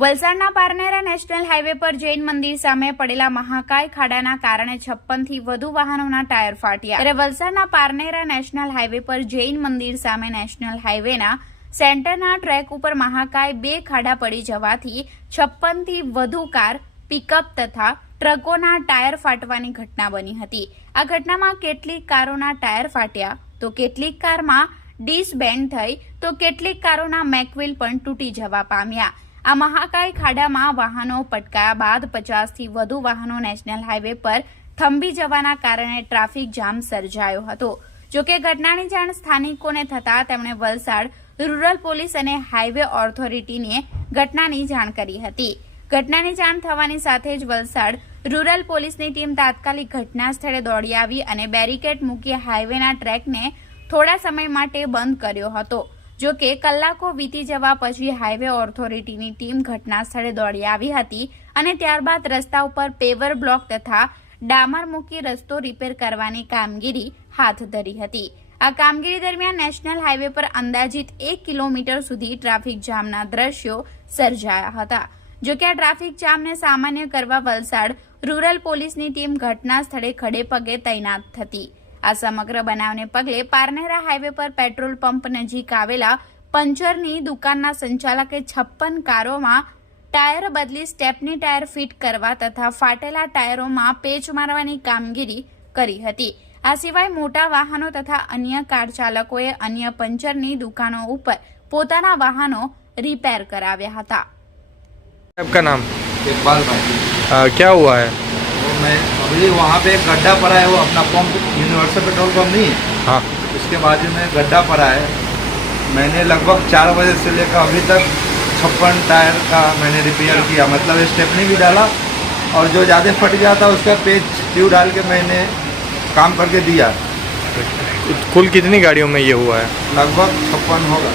વલસાડના Parnera national highway પર જૈન મંદિર સામે પડેલા મહાકાય ખાડાના કારણે 56 થી વધુ વાહનોના ટાયર ફાટ્યા। ત્યારે વલસાડના પારનેરા નેશનલ હાઈવે પર જૈન મંદિર સામે નેશનલ હાઈવેના સેન્ટરના ટ્રેક ઉપર મહાકાય 2 ખાડા પડી જવાથી 56 થી વધુ કાર, પિકઅપ તથા ટ્રકોના ટાયર ફાટવાની ઘટના બની હતી। આ ઘટનામાં કેટલીક કારોના ટાયર ફાટ્યા તો કેટલીક કારમાં ડિસ્ક બેન્ડ થઈ તો કેટલીક કારોના મેકવ્હીલ પણ તૂટી જવા પામ્યા। આ મહાકાય ખાડામાં વાહનો પટકાયા બાદ 50 થી વધુ વાહનો નેશનલ હાઈવે પર થંભી જવાના કારણે ટ્રાફિક જામ સર્જાયો હતો। જોકે ઘટનાની જાણ સ્થાનિકોને થતા તેમણે વલસાડ રૂરલ પોલીસ અને હાઈવે ઓથોરિટીને ઘટનાની જાણ કરી હતી। ઘટનાની જાણ થવાની સાથે જ વલસાડ રૂરલ પોલીસની ટીમ તાત્કાલિક ઘટના સ્થળે દોડી આવી અને બેરિકેડ મૂકી હાઈવેના ટ્રેકને થોડા સમય માટે બંધ કર્યો હતો। જો કે કલાકો વીતી જવા પછી હાઈવે ઓથોરિટીની ટીમ ઘટના સ્થળે દોડી આવી હતી અને ત્યારબાદ રસ્તા ઉપર પેવર બ્લોક તથા ડામર મૂકી રસ્તો રિપેર કરવાની કામગીરી હાથ ધરી હતી। આ કામગીરી દરમિયાન નેશનલ હાઈવે પર અંદાજિત 1 કિલોમીટર સુધી ટ્રાફિક જામના દ્રશ્યો સર્જાયા હતા। જો કે આ ટ્રાફિક જામને સામાન્ય કરવા વલસાડ રૂરલ પોલીસની ટીમ ઘટના સ્થળે ખડે પગે તૈનાત હતી। આ સમગ્ર બનાવને પગલે પારનેરા હાઈવે પર પેટ્રોલ પંપ નજીક આવેલા પંચરની દુકાનના સંચાલકે 56 કારોમાં ટાયર બદલી સ્ટેપની ટાયર ફિટ કરવા તથા ફાટેલા ટાયરોમાં પેચ મારવાની કામગીરી કરી હતી। આ સિવાય મોટા વાહનો તથા અન્ય કાર ચાલકોએ અન્ય પંચરની દુકાનો ઉપર પોતાના વાહનો રિપેર કરાવ્યા હતા। आपका नाम? इकबाल भाई। क्या हुआ है? तो मैं अभी वहाँ पे एक गड्ढा पड़ा है, वो अपना पंप यूनिवर्सल पेट्रोल पंप नहीं है, हाँ, उसके बाजू में गड्ढा पड़ा है। मैंने लगभग 4 बजे से लेकर अभी तक 56 टायर का मैंने रिपेयर किया, मतलब स्टेपनी भी डाला और जो ज़्यादा फट गया था उसका पेच ट्यूब डाल के मैंने काम करके दिया। कुल कितनी गाड़ियों में ये हुआ है? लगभग 56 होगा।